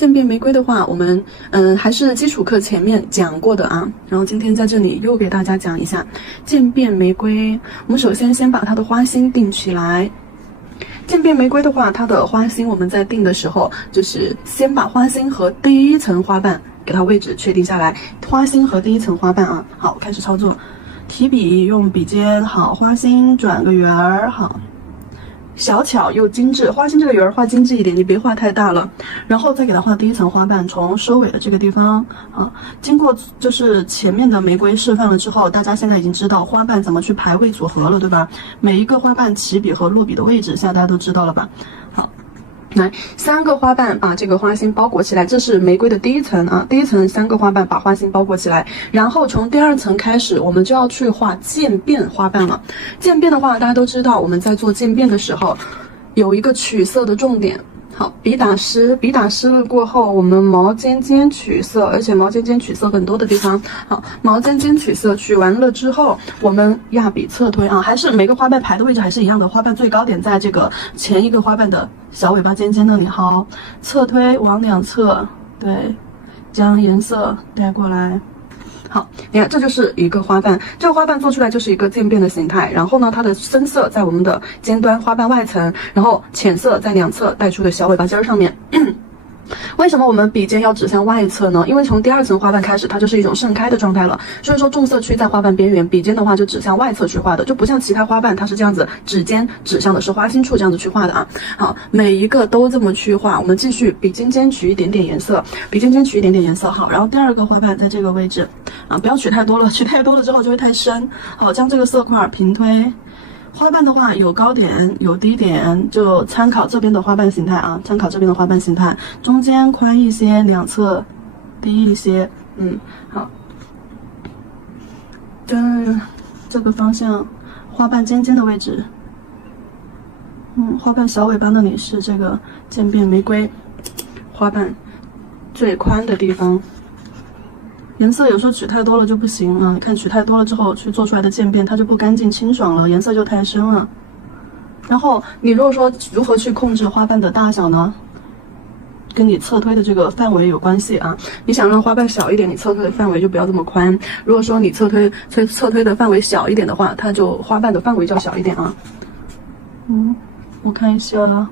渐变玫瑰的话，我们还是基础课前面讲过的啊，然后今天在这里又给大家讲一下渐变玫瑰。我们首先把它的花心定起来。渐变玫瑰的话，它的花心我们在定的时候，就是先把花心和第一层花瓣给它位置确定下来。花心和第一层花瓣啊，好，开始操作。提笔用笔尖，好，花心转个圆儿，好。小巧又精致，花心这个圆画精致一点，你别画太大了。然后再给它画第一层花瓣，从收尾的这个地方啊，经过就是前面的玫瑰示范了之后，大家现在已经知道花瓣怎么去排位组合了，对吧？每一个花瓣起笔和落笔的位置，现在大家都知道了吧？好。来，3个花瓣把这个花心包裹起来，这是玫瑰的第一层啊。第一层3个花瓣把花心包裹起来，然后从第2层开始，我们就要去画渐变花瓣了。渐变的话，大家都知道，我们在做渐变的时候，有一个取色的重点。好，笔打湿了过后，我们毛尖尖取色，而且毛尖尖取色很多的地方。好，毛尖尖取色取完了之后，我们压笔侧推啊，还是每个花瓣排的位置还是一样的，花瓣最高点在这个前一个花瓣的小尾巴尖尖那里。好，侧推往两侧，对，将颜色带过来。好，你看，这就是一个花瓣，这个花瓣做出来就是一个渐变的形态。然后呢，它的深色在我们的尖端花瓣外层，然后浅色在两侧带出的小尾巴尖上面。为什么我们笔尖要指向外侧呢？因为从第2层花瓣开始，它就是一种盛开的状态了。所以说重色区在花瓣边缘，笔尖的话就指向外侧去画的，就不像其他花瓣它是这样子指尖指向的是花心处这样子去画的啊。好，每一个都这么去画。我们继续笔尖尖取一点点颜色，笔尖尖取一点点颜色。好，然后第2个花瓣在这个位置啊，不要取太多了，取太多了之后就会太深。好，将这个色块平推。花瓣的话有高点有低点，就参考这边的花瓣形态啊，参考这边的花瓣形态，中间宽一些，两侧低一些。好，这个方向，花瓣尖尖的位置，花瓣小尾巴那里是这个渐变玫瑰花瓣最宽的地方。颜色有时候取太多了就不行啊！你看取太多了之后，去做出来的渐变它就不干净清爽了，颜色就太深了。然后你如果说如何去控制花瓣的大小呢？跟你侧推的这个范围有关系啊。你想让花瓣小一点，你侧推的范围就不要这么宽。如果说你侧推的范围小一点的话，它就花瓣的范围就要小一点啊。我看一下啊，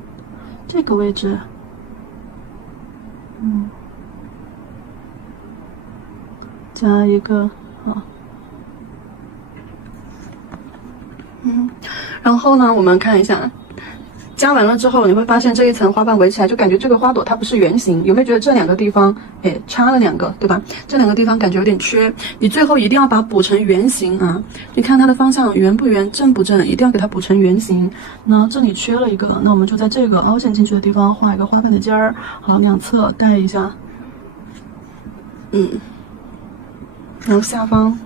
这个位置，加一个啊，然后呢，我们看一下，加完了之后，你会发现这一层花瓣围起来，就感觉这个花朵它不是圆形，有没有觉得这2个地方，差了2个，对吧？这2个地方感觉有点缺，你最后一定要把它补成圆形啊！你看它的方向圆不圆，正不正，一定要给它补成圆形。那这里缺了一个，那我们就在这个凹陷进去的地方画一个花瓣的尖儿，好，两侧带一下，然后下方，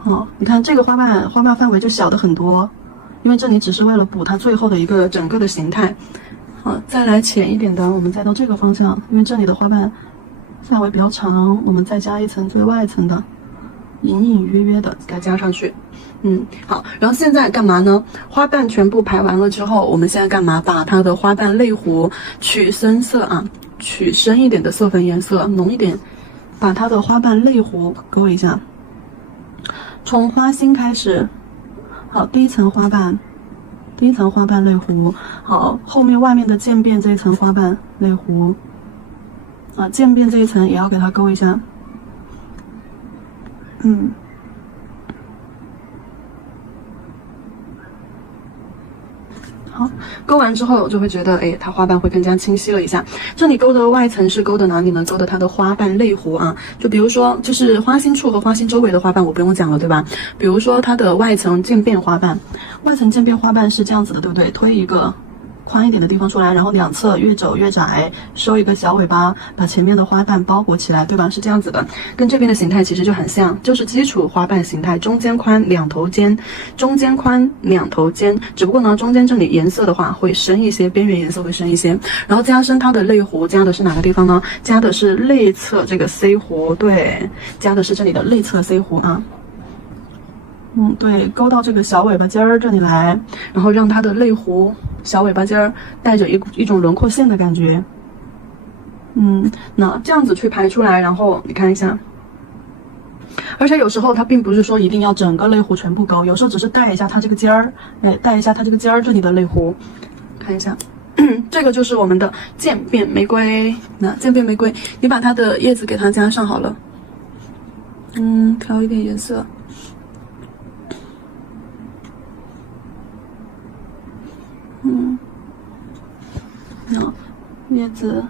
好，你看这个花瓣范围就小的很多，因为这里只是为了补它最后的一个整个的形态。好，再来浅一点的，我们再到这个方向，因为这里的花瓣范围比较长，我们再加一层最外层的，隐隐约约的给它加上去。好，然后现在干嘛呢？花瓣全部排完了之后，我们现在干嘛？把它的花瓣类弧取深色啊，取深一点的色粉颜色，浓一点。把它的花瓣类弧勾一下，从花心开始。好，第一层花瓣类弧。好，后面外面的渐变这一层花瓣类弧啊，渐变这一层也要给它勾一下。好，勾完之后我就会觉得，它花瓣会更加清晰了一下。这里勾的外层是勾的哪里呢？勾的它的花瓣类弧啊。就比如说，就是花心处和花心周围的花瓣，我不用讲了，对吧？比如说它的外层渐变花瓣，是这样子的，对不对？推一个宽一点的地方出来，然后两侧越走越窄，收一个小尾巴，把前面的花瓣包裹起来，对吧？是这样子的，跟这边的形态其实就很像，就是基础花瓣形态，中间宽两头尖，只不过呢，中间这里颜色的话会深一些，边缘颜色会深一些，然后加深它的类弧，加的是哪个地方呢？加的是内侧这个 C 弧，对，加的是这里的内侧 C 弧啊。对，勾到这个小尾巴尖儿这里来，然后让它的类弧小尾巴尖儿带着一种轮廓线的感觉。那这样子去排出来，然后你看一下。而且有时候它并不是说一定要整个泪壶全部勾，有时候只是带一下它这个尖儿，带一下它这个尖儿这里的泪壶，看一下。这个就是我们的渐变玫瑰。那渐变玫瑰，你把它的叶子给它加上好了。调一点颜色。那叶子。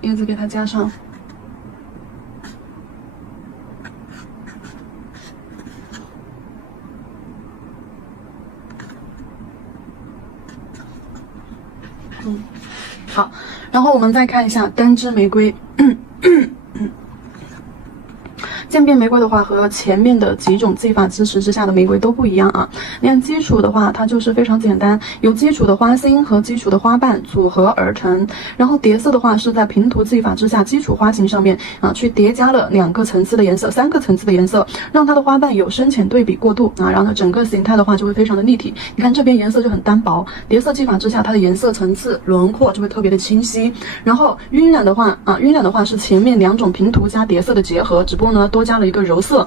叶子给它加上。好，然后我们再看一下单支玫瑰。渐变玫瑰的话和前面的几种技法支持之下的玫瑰都不一样啊。你看基础的话，它就是非常简单，由基础的花心和基础的花瓣组合而成。然后叠色的话是在平涂技法之下，基础花型上面去叠加了2个层次的颜色、3个层次的颜色，让它的花瓣有深浅对比过渡啊，然后整个形态的话就会非常的立体。你看这边颜色就很单薄，叠色技法之下，它的颜色层次轮廓就会特别的清晰。然后晕染的话是前面2种平涂加叠色的结合，只不过呢多加了一个柔色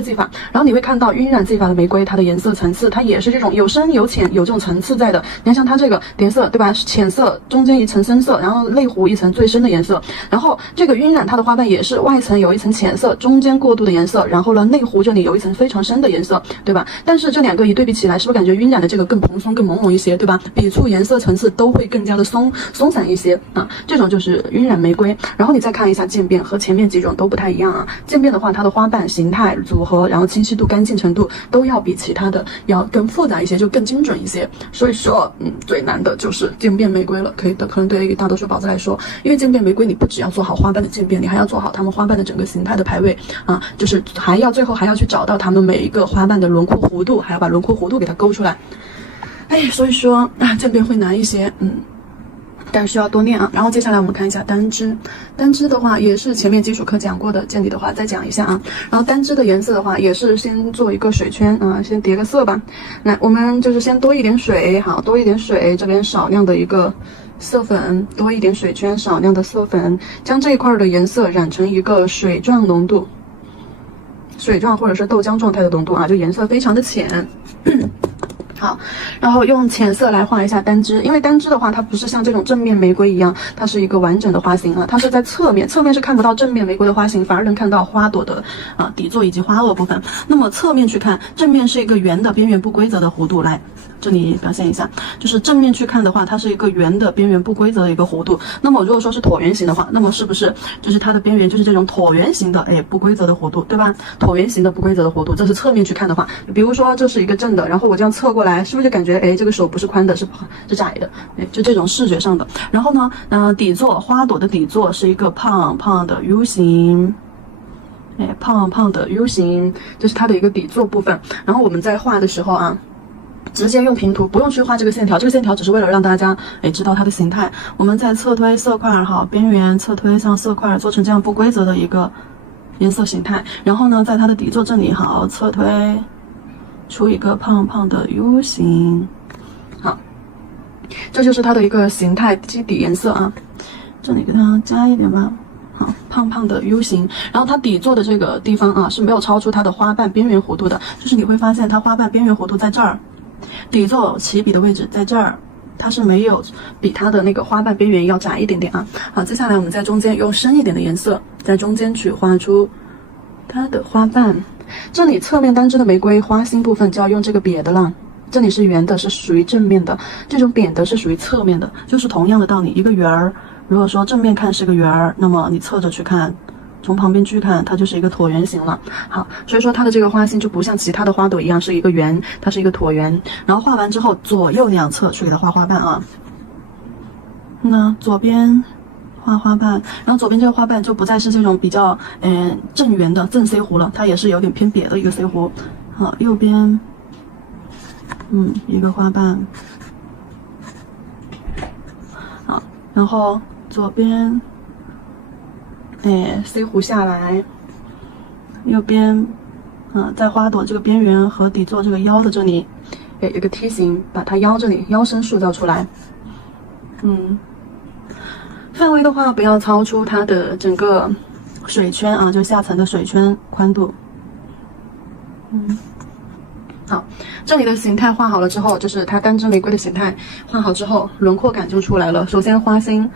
技法。然后你会看到晕染技法的玫瑰，它的颜色层次它也是这种有深有浅，有这种层次在的。你看像它这个叠色对吧，浅色中间一层深色，然后泪壶一层最深的颜色。然后这个晕染它的花瓣也是外层有一层浅色，中间过渡的颜色，然后呢内壶这里有一层非常深的颜色，对吧？但是这2个一对比起来，是不是感觉晕染的这个更蓬松更朦胧一些，对吧？笔触颜色层次都会更加的松散一些啊，这种就是晕染玫瑰。然后你再看一下渐变，和前面几种都不太一样啊。渐变的话，它的花瓣形态组合，然后清晰度、干净程度都要比其他的要更复杂一些，就更精准一些。所以说，最难的就是渐变玫瑰了。可能对于大多数宝子来说，因为渐变玫瑰你不只要做好花瓣的渐变，你还要做好它们花瓣的整个形态的排位啊，就是最后还要去找到它们每一个花瓣的轮廓弧度，还要把轮廓弧度给它勾出来。所以说渐变会难一些，但是需要多练啊。然后接下来我们看一下单支的话，也是前面基础课讲过的，见底的话再讲一下啊。然后单支的颜色的话，也是先做一个水圈啊，先叠个色吧。来，我们就是先多一点水，好，多一点水，这边少量的一个色粉，多一点水圈，少量的色粉，将这一块的颜色染成一个水状浓度，水状或者是豆浆状态的浓度啊，就颜色非常的浅。好，然后用浅色来画一下单支，因为单支的话，它不是像这种正面玫瑰一样，它是一个完整的花型啊，它是在侧面是看不到正面玫瑰的花型，反而能看到花朵的底座以及花萼部分。那么侧面去看，正面是一个圆的边缘不规则的弧度，来这里表现一下，就是正面去看的话，它是一个圆的边缘不规则的一个弧度。那么如果说是椭圆形的话，那么是不是就是它的边缘就是这种椭圆形的不规则的弧度，对吧？椭圆形的不规则的弧度，这是侧面去看的话，比如说这是一个正的，然后我这样侧过来，是不是就感觉这个手不是宽的，是窄的，就这种视觉上的。然后呢，底座花朵的底座是一个胖胖的 U 型。胖胖的 U 型，这是它的一个底座部分。然后我们在画的时候啊，直接用平涂，不用去画这个线条，这个线条只是为了让大家知道它的形态。我们在侧推色块好，边缘侧推向色块，做成这样不规则的一个颜色形态。然后呢，在它的底座这里好，侧推出一个胖胖的 U 型。好，这就是它的一个形态基底颜色啊。这里给它加一点吧。好，胖胖的 U 型，然后它底座的这个地方啊是没有超出它的花瓣边缘弧度的，就是你会发现它花瓣边缘弧度在这儿，底座起笔的位置在这儿，它是没有比它的那个花瓣边缘要窄一点点啊。好，接下来我们在中间用深一点的颜色，在中间去画出它的花瓣。这里侧面单支的玫瑰花心部分就要用这个瘪的了。这里是圆的，是属于正面的，这种扁的是属于侧面的，就是同样的道理，一个圆儿。如果说正面看是个圆儿，那么你侧着去看，从旁边去看，它就是一个椭圆形了。好，所以说它的这个花心就不像其他的花朵一样是一个圆，它是一个椭圆。然后画完之后，左右两侧去给它画花瓣啊。那左边画花瓣，然后左边这个花瓣就不再是这种比较正圆的正 C 弧了，它也是有点偏瘪的一个 C 弧。好，右边一个花瓣。好，然后左边C 弧下来，右边在花朵这个边缘和底座这个腰的这里给一个梯形，把它腰这里腰身塑造出来。范围的话不要超出它的整个水圈啊，就下层的水圈宽度。好，这里的形态画好了之后，就是它单支玫瑰的形态画好之后，轮廓感就出来了。首先花心，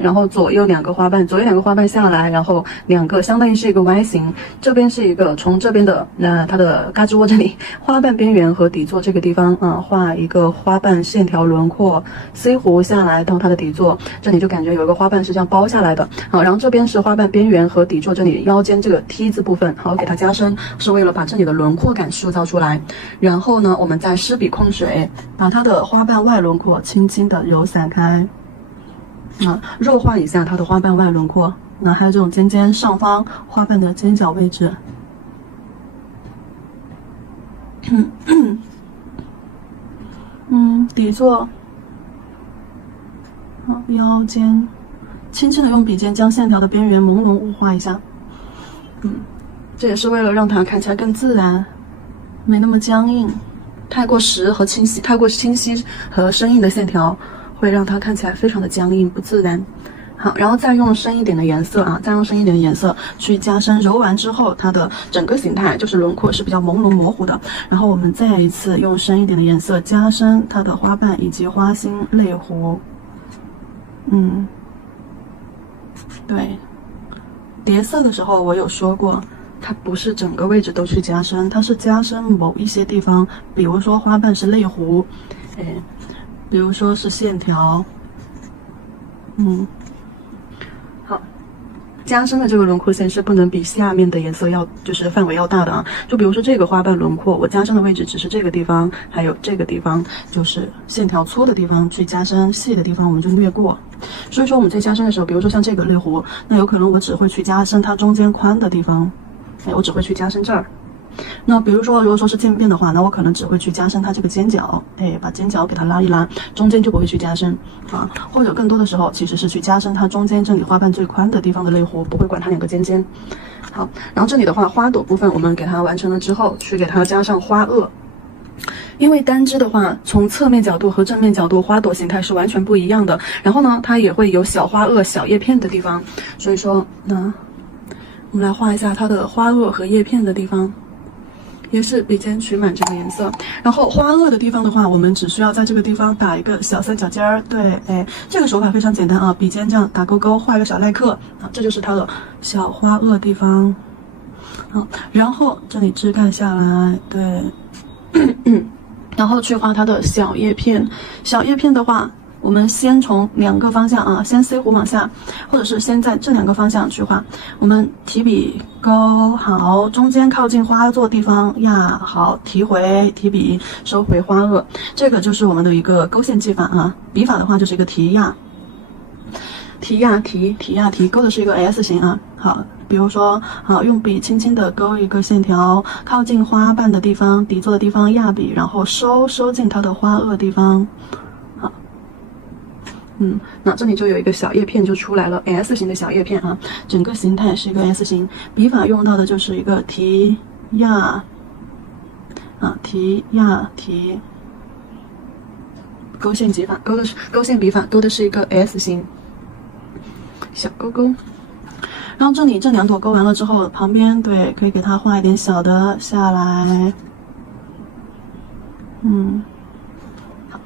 然后左右两个花瓣，左右两个花瓣下来，然后两个相当于是一个 Y 形，这边是一个从这边的它的嘎吱窝这里花瓣边缘和底座这个地方画一个花瓣线条轮廓 C 弧下来到它的底座，这里就感觉有一个花瓣是这样包下来的。好，然后这边是花瓣边缘和底座这里腰间这个 T 字部分，好，给它加深，是为了把这里的轮廓感塑造出来。然后呢，我们再湿笔控水，把它的花瓣外轮廓轻轻的揉散开，弱化一下它的花瓣外轮廓。那还有这种尖尖上方花瓣的尖角位置，底座，腰间，轻轻的用笔尖将线条的边缘朦胧雾化一下。这也是为了让它看起来更自然。没那么僵硬，太过实和清晰，太过清晰和生硬的线条会让它看起来非常的僵硬不自然。好，然后再用深一点的颜色去加深，揉完之后它的整个形态就是轮廓是比较朦胧模糊的。然后我们再一次用深一点的颜色加深它的花瓣以及花心泪弧。对，叠色的时候我有说过。它不是整个位置都去加深，它是加深某一些地方，比如说花瓣是泪弧，比如说是线条，好，加深的这个轮廓线是不能比下面的颜色就是范围要大的啊。就比如说这个花瓣轮廓，我加深的位置只是这个地方，还有这个地方，就是线条粗的地方去加深，细的地方我们就略过。所以说我们在加深的时候，比如说像这个泪弧，那有可能我只会去加深它中间宽的地方。我只会去加深这儿。那比如说，如果说是渐变的话，那我可能只会去加深它这个尖角，把尖角给它拉一拉，中间就不会去加深啊。或者更多的时候，其实是去加深它中间这里花瓣最宽的地方的泪弧，不会管它两个尖尖。好，然后这里的话，花朵部分我们给它完成了之后，去给它加上花萼。因为单支的话，从侧面角度和正面角度，花朵形态是完全不一样的。然后呢，它也会有小花萼、小叶片的地方，所以说我们来画一下它的花萼和叶片的地方，也是笔尖取满这个颜色。然后花萼的地方的话，我们只需要在这个地方打一个小三角尖儿。对，这个手法非常简单啊，笔尖这样打勾勾，画一个小耐克啊，这就是它的小花萼地方。好，然后这里枝干下来，对，然后去画它的小叶片。小叶片的话，我们先从两个方向先 C 弧往下，或者是先在这两个方向去画。我们提笔勾好，中间靠近花座地方压好，提回，提笔收回花萼，这个就是我们的一个勾线技法啊。笔法的话就是一个提压，提，勾的是一个 S 型啊。好，比如说用笔轻轻的勾一个线条，靠近花瓣的地方，底座的地方压笔，然后收进它的花萼地方。那这里就有一个小叶片就出来了 ，S 型的小叶片啊，整个形态是一个 S 型。笔法用到的就是一个提压提，勾线笔法，勾线笔法，勾的是一个 S 型小勾勾。然后这里这两朵勾完了之后，旁边对可以给它画一点小的下来，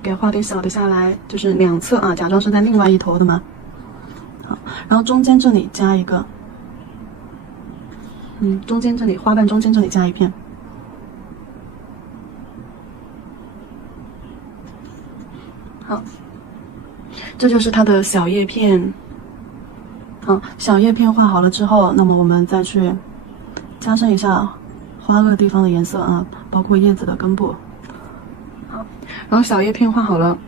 给画点小的下来，就是两侧啊，假装是在另外一头的嘛。好，然后中间这里加一个，中间这里花瓣中间这里加一片。好，这就是它的小叶片。好，小叶片画好了之后，那么我们再去加深一下花萼地方的颜色啊，包括叶子的根部。然后小叶片画好了，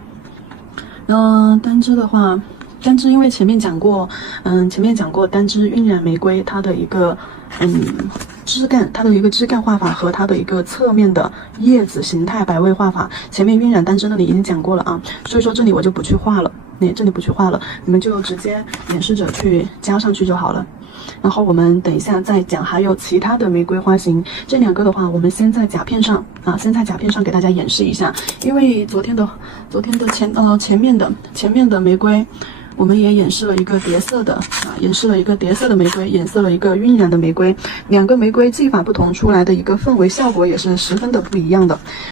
单支的话，单支因为前面讲过单支晕染玫瑰它的一个枝干，它的一个枝干画法和它的一个侧面的叶子形态摆位画法，前面晕染单针那里已经讲过了啊，所以说这里我就不去画了，这里不去画了，你们就直接演示着去加上去就好了。然后我们等一下再讲，还有其他的玫瑰花型。这2个的话，我们先在甲片上给大家演示一下，因为昨天的前面的玫瑰，我们也演示了一个叠色的玫瑰，演示了一个晕染的玫瑰，2个玫瑰技法不同，出来的一个氛围效果也是十分的不一样的。